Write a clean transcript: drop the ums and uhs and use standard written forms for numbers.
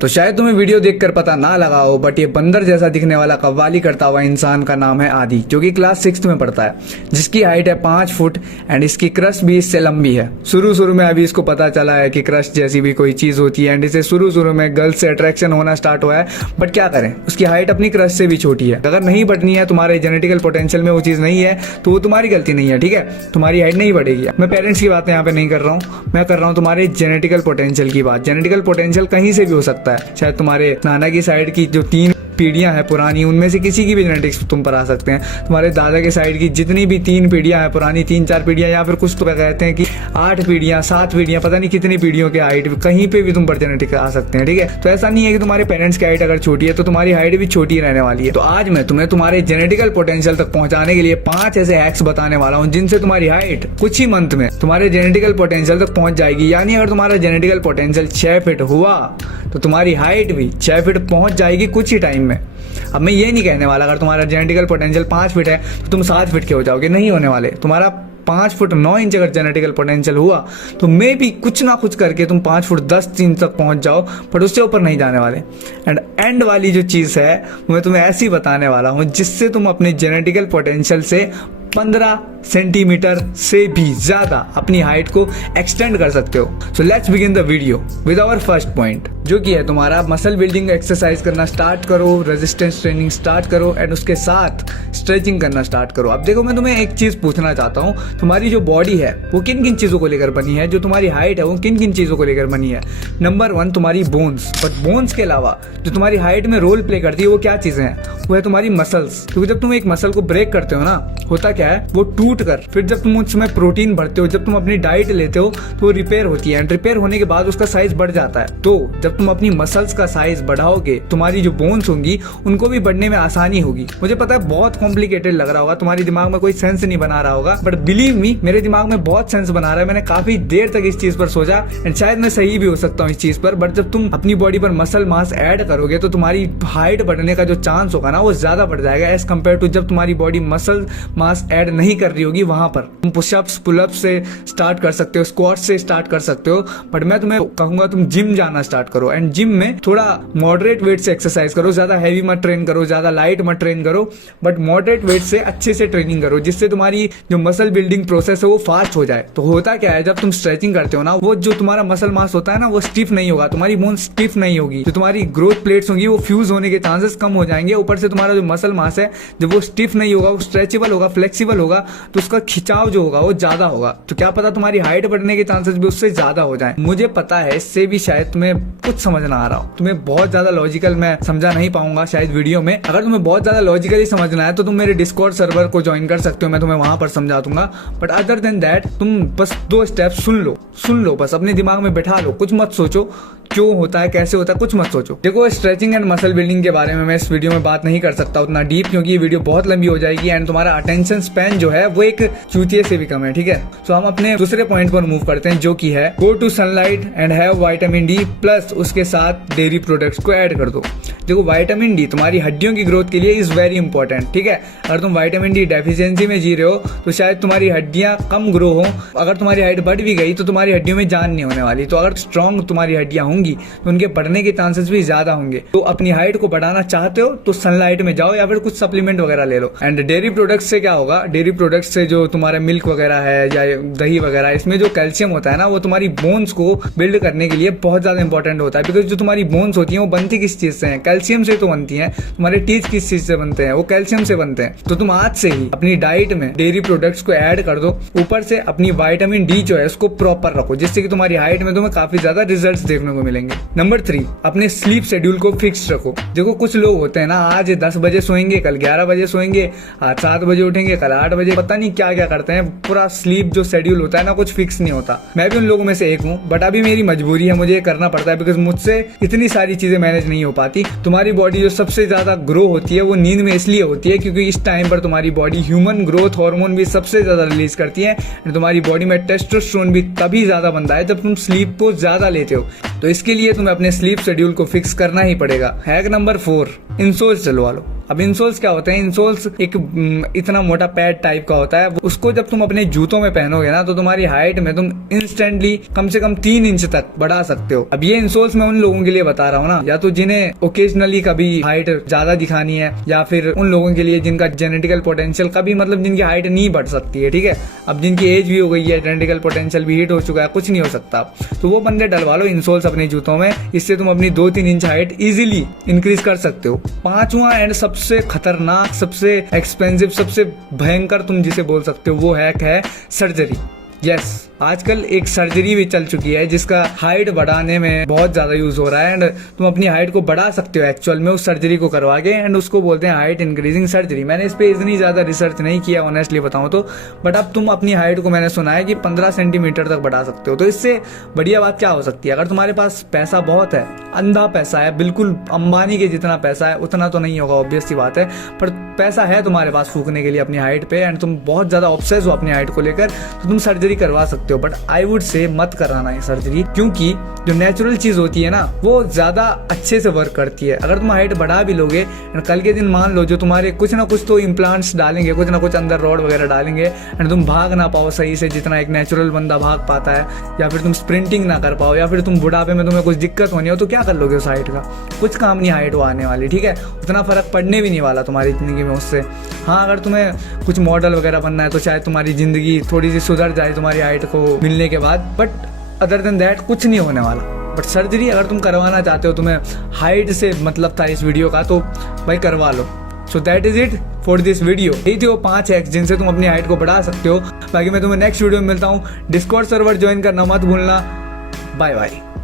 तो शायद तुम्हें वीडियो देखकर पता ना लगा हो, बट ये बंदर जैसा दिखने वाला कव्वाली करता हुआ इंसान का नाम है आदि, जो कि क्लास 6 में पढ़ता है, जिसकी हाइट है 5 फुट एंड इसकी क्रश भी इससे लंबी है। शुरू में अभी इसको पता चला है कि क्रश जैसी भी कोई चीज होती है एंड इसे शुरू में गर्ल्स से अट्रैक्शन होना स्टार्ट हुआ है, बट क्या करें, उसकी हाइट अपनी क्रश से भी छोटी है। अगर नहीं बढ़नी है, तुम्हारे जेनेटिकल पोटेंशियल में वो चीज नहीं है, तो वो तुम्हारी गलती नहीं है, ठीक है। तुम्हारी हाइट नहीं बढ़ेगी। मैं पेरेंट्स की बातें यहाँ पे नहीं कर रहा हूँ, मैं कर रहा हूँ तुम्हारे जेनेटिकल पोटेंशियल की बात। जेनेटिकल पोटेंशियल कहीं से भी हो सकता है, शायद तुम्हारे नाना की साइड की जो 3 पीढ़ियां हैं पुरानी, उनमें से किसी की भी जेनेटिक्स तुम पर आ सकते हैं। तुम्हारे दादा के साइड की जितनी भी 3 पीढ़ियां हैं पुरानी, 3-4 पीढ़ियां, या फिर कुछ तो कहते हैं कि 8 पीढ़ियां 7 पीढ़ियां, पता नहीं कितनी पीढ़ियों के हाइट कहीं पे भी तुम पर जेनेटिक्स आ सकते हैं, ठीक है। तो ऐसा नहीं है कि तुम्हारे पेरेंट्स की हाइट अगर छोटी है तो तुम्हारी हाइट भी छोटी रहने वाली है। तो आज मैं तुम्हें तुम्हारे जेनेटिकल पोटेंशियल तक पहुंचाने के लिए 5 ऐसे हैक्स बताने वाला हूं, जिनसे तुम्हारी हाइट कुछ ही मंथ में तुम्हारे जेनेटिकल पोटेंशियल तक पहुंच जाएगी। यानी अगर तुम्हारा जेनेटिकल पोटेंशियल 6 फीट हुआ तो तुम्हारी हाइट भी 6 फीट पहुंच जाएगी कुछ ही टाइम में। अब मैं ये नहीं कहने वाला अगर तुम्हारा जेनेटिकल पोटेंशियल 5 फीट है तो तुम 7 फीट के हो जाओगे, नहीं होने वाले। तुम्हारा 5 फुट 9 इंच अगर जेनेटिकल पोटेंशियल हुआ तो मे भी कुछ ना कुछ करके तुम 5 फुट 10 इंच तक पहुंच जाओ, पर उससे ऊपर नहीं जाने वाले। एंड वाली जो चीज है मैं तुम्हें ऐसी बताने वाला हूं जिससे तुम अपने जेनेटिकल पोटेंशियल से 15 सेंटीमीटर से भी ज्यादा अपनी हाइट को एक्सटेंड कर सकते हो। So let's begin the video with our first point, जो कि है तुम्हारा मसल बिल्डिंग एक्सरसाइज करना स्टार्ट करो, रेजिस्टेंस ट्रेनिंग स्टार्ट करो एंड उसके साथ स्ट्रेचिंग करना स्टार्ट करो। अब देखो, मैं तुम्हें एक चीज पूछना चाहता हूँ, तुम्हारी जो बॉडी है वो किन किन चीजों को लेकर बनी है, जो तुम्हारी हाइट है वो किन किन चीजों को लेकर बनी है। नंबर 1 तुम्हारी बोन्स, बट बोन्स के अलावा जो तुम्हारी हाइट में रोल प्ले करती है वो क्या चीजें हैं, वो है तुम्हारी मसल्स। क्योंकि जब तुम एक मसल को ब्रेक करते हो ना, होता क्या है, वो टूट कर फिर जब तुम उसमें प्रोटीन भरते हो, जब तुम अपनी डाइट लेते हो तो वो रिपेयर होती है एंड रिपेयर होने के बाद उसका साइज बढ़ जाता है। तो जब तुम अपनी मसल्स का साइज बढ़ाओगे, तुम्हारी जो बोन्स होंगी उनको भी बढ़ने में आसानी होगी। मुझे पता है बहुत कॉम्प्लिकेटेड लग रहा होगा, तुम्हारी दिमाग में कोई सेंस नहीं बना रहा होगा, बट बिलीव मी, मेरे दिमाग में बहुत सेंस बना रहा है। मैंने काफी देर तक इस चीज पर सोचा एंड शायद मैं सही भी हो सकता हूँ इस चीज पर, बट जब तुम अपनी बॉडी पर मसल मास ऐड करोगे तो तुम्हारी हाइट बढ़ने का जो चांस होगा ना वो ज्यादा बढ़ जाएगा एज कम्पेयर टू जब तुम्हारी बॉडी मसल मास ऐड नहीं कर रही होगी। वहां पर तुम पुशअप्स पुलअप्स से स्टार्ट कर सकते हो, स्क्वाट से स्टार्ट कर सकते हो, बट मैं तुम्हें कहूंगा तुम जिम जाना स्टार्ट करो एंड जिम में थोड़ा मॉडरेट वेट से एक्सरसाइज करो। ज्यादा हैवी मत ट्रेन करो, ज्यादा लाइट मत ट्रेन करो, बट मॉडरेट वेट से अच्छे से ट्रेनिंग करो, जिससे तुम्हारी जो मसल बिल्डिंग प्रोसेस है वो फास्ट हो जाए। तो होता क्या है, जब तुम स्ट्रेचिंग करते हो ना, वो जो तुम्हारा मसल मास होता है ना वो स्टिफ नहीं होगा, तुम्हारी बोन स्टिफ नहीं होगी, जो तुम्हारी ग्रोथ प्लेट्स होंगी वो फ्यूज होने के चांसेस कम हो जाएंगे। ऊपर से तुम्हारा जो मसल मास है जब वो स्टिफ नहीं होगा, वो स्ट्रेचेबल होगा, फ्लेक्सिबल होगा, तो उसका खिंचाव जो होगा वो ज्यादा होगा। तो क्या पता तुम्हारी हाइट बढ़ने के चांसेस भी उससे ज्यादा हो जाएं। मुझे पता है इससे भी शायद तुम्हें कुछ समझ ना आ रहा हो, तुम्हें बहुत ज्यादा लॉजिकल मैं समझा नहीं पाऊंगा शायद वीडियो में। अगर तुम्हें बहुत ज्यादा लॉजिकली समझना है तो तुम मेरे डिस्कॉर्ड सर्वर को ज्वाइन कर सकते हो, मैं तुम्हें वहां पर समझा दूंगा। बट अदर देन दैट तुम बस 2 स्टेप सुन लो, बस अपने दिमाग में बैठा लो, कुछ मत सोचो क्यों होता है कैसे होता है, कुछ मत सोचो। देखो, स्ट्रेचिंग एंड मसल बिल्डिंग के बारे में मैं इस वीडियो में बात नहीं कर सकता उतना डीप, क्योंकि ये वीडियो बहुत लंबी हो जाएगी एंड तुम्हारा अटेंशन स्पैन जो है वो एक चूतिए से भी कम है, ठीक है। तो हम अपने दूसरे पॉइंट पर मूव करते हैं, जो कि है go to sunlight and have vitamin D plus उसके साथ डेयरी प्रोडक्ट्स को ऐड कर दो। देखो, विटामिन डी तुम्हारी हड्डियों की ग्रोथ के लिए इज वेरी इंपॉर्टेंट, ठीक है। अगर तुम विटामिन डी डेफिशिएंसी में जी रहे हो तो शायद तुम्हारी हड्डियां कम ग्रो हो। अगर तुम्हारी हाइट बढ़ भी गई तो तुम्हारी हड्डियों में जान नहीं होने वाली। तो अगर स्ट्रॉन्ग तुम्हारी हड्डियां होंगी तो उनके बढ़ने के चांसेस भी ज्यादा होंगे। तो अपनी हाइट को बढ़ाना चाहते हो तो सनलाइट में जाओ या फिर कुछ सप्लीमेंट वगैरह ले लो। एंड डेयरी प्रोडक्ट्स से क्या होगा, डेयरी प्रोडक्ट्स से जो तुम्हारा मिल्क वगैरह है या दही वगैरह, इसमें जो कैल्शियम होता है ना वो तुम्हारी बोन्स को बिल्ड करने के लिए बहुत ज्यादा इंपॉर्टेंट होता है। बिकॉज जो तुम्हारी बोन्स होती है वो बनती किस चीज से है, कैल्शियम से तो बनती है। तुम्हारे टीथ किस चीज से बनते हैं, वो कैल्शियम से बनते हैं। तो तुम आज से ही अपनी डाइट में डेयरी प्रोडक्ट्स को ऐड कर दो, ऊपर से अपनी विटामिन डी जो है उसको प्रॉपर रखो, जिससे कि तुम्हारी हाइट में तुम्हें काफी ज्यादा रिजल्ट्स देखने को मिलेंगे। नंबर 3, अपने स्लीप शेड्यूल को फिक्स रखो। देखो, कुछ लोग होते हैं ना, आज 10 बजे सोएंगे, कल 11 बजे सोएंगे, आज 7 बजे उठेंगे, कल 8 बजे, पता नहीं क्या क्या करते हैं। पूरा स्लीप जो शेड्यूल होता है ना कुछ फिक्स नहीं होता। मैं भी उन लोगों में से एक हूँ, बट अभी मेरी मजबूरी है, मुझे ये करना पड़ता है बिकॉज मुझसे इतनी सारी चीजें मैनेज नहीं हो पाती। तुम्हारी बॉडी जो सबसे ज्यादा ग्रो होती है वो नींद में इसलिए होती है क्योंकि इस टाइम पर तुम्हारी बॉडी ह्यूमन ग्रोथ हार्मोन भी सबसे ज्यादा रिलीज करती है। तुम्हारी बॉडी में टेस्टोस्टेरोन भी तभी ज्यादा बनता है जब तुम स्लीप को ज्यादा लेते हो। तो इसके लिए तुम्हें अपने स्लीप शेड्यूल को फिक्स करना ही पड़ेगा। हैक नंबर 4, इंसोज चलवा लो। अब इंसोल्स क्या होते हैं, इंसोल्स एक इतना मोटा पैड टाइप का होता है, उसको जब तुम अपने जूतों में पहनोगे ना तो तुम्हारी हाइट में तुम इंस्टेंटली कम से कम 3 इंच तक बढ़ा सकते हो। अब ये इंसोल्स मैं उन लोगों के लिए बता रहा हूँ ना, या तो जिन्हें ओकेजनली कभी हाइट ज्यादा दिखानी है, या फिर उन लोगों के लिए जिनका जेनेटिकल पोटेंशियल कभी मतलब जिनकी हाइट नहीं बढ़ सकती है, ठीक है। अब जिनकी एज भी हो गई है, जेनेटिकल पोटेंशियल भी हिट हो चुका है, कुछ नहीं हो सकता, तो वो बंदे डलवा लो इंसोल्स अपने जूतों में। इससे तुम अपनी 2-3 इंच हाइट इजीली इंक्रीज कर सकते हो। पांचवा एंड सबसे खतरनाक, सबसे एक्सपेंसिव, सबसे भयंकर तुम जिसे बोल सकते हो वो हैक है सर्जरी। यस, आजकल एक सर्जरी भी चल चुकी है जिसका हाइट बढ़ाने में बहुत ज्यादा यूज हो रहा है, एंड तुम अपनी हाइट को बढ़ा सकते हो एक्चुअल में उस सर्जरी को करवा के, एंड उसको बोलते हैं हाइट इंक्रीजिंग सर्जरी। मैंने इस पे इतनी ज्यादा रिसर्च नहीं किया ऑनेस्टली बताऊं तो, बट अब तुम अपनी हाइट को, मैंने सुना है कि 15 सेंटीमीटर तक बढ़ा सकते हो। तो इससे बढ़िया बात क्या हो सकती है, अगर तुम्हारे पास पैसा बहुत है, अंधा पैसा है, बिल्कुल अंबानी के जितना पैसा है, उतना तो नहीं होगा ऑब्वियस सी बात है, पर पैसा है तुम्हारे पास फूकने के लिए अपनी हाइट पे, एंड तुम बहुत ज्यादा ऑब्सेस हो अपनी हाइट को लेकर, तो तुम सर्जरी करवा सकते हो। बट आई वुड से मत कराना है सर्जरी, क्योंकि जो नेचुरल चीज होती है ना वो ज्यादा अच्छे से वर्क करती है। अगर तुम हाइट बढ़ा भी लोगे, कल के दिन मान लो जो तुम्हारे कुछ ना कुछ तो इम्प्लांट्स डालेंगे, कुछ ना कुछ अंदर रॉड वगैरह डालेंगे, एंड तुम भाग ना पाओ सही से जितना एक नेचुरल बंदा भाग पाता है, या फिर तुम स्प्रिंटिंग ना कर पाओ, या फिर तुम बुढ़ापे में तुम्हें कुछ दिक्कत होनी हो, तो क्या कर लोगे उस हाइट का? कुछ काम नहीं हाइट वो आने वाली, ठीक है। उतना फर्क पड़ने भी नहीं वाला तुम्हारी जिंदगी में उससे। हाँ, अगर तुम्हें कुछ मॉडल वगैरह बनना है तो शायद तुम्हारी जिंदगी थोड़ी सी सुधर जाए तुम्हारी हाइट को मिलने के बाद, बट अदर देन दैट कुछ नहीं होने वाला। बट सर्जरी अगर तुम करवाना चाहते हो, तुम्हें हाइट से मतलब था इस वीडियो का, तो भाई करवा लो। So that is it for this video. यही थे वो 5 हैक्स जिनसे तुम अपनी हाइट को बढ़ा सकते हो। बाकी मैं तुम्हें नेक्स्ट वीडियो में मिलता हूँ। डिस्कॉर्ड सर्वर ज्वाइन करना मत भूलना। Bye bye.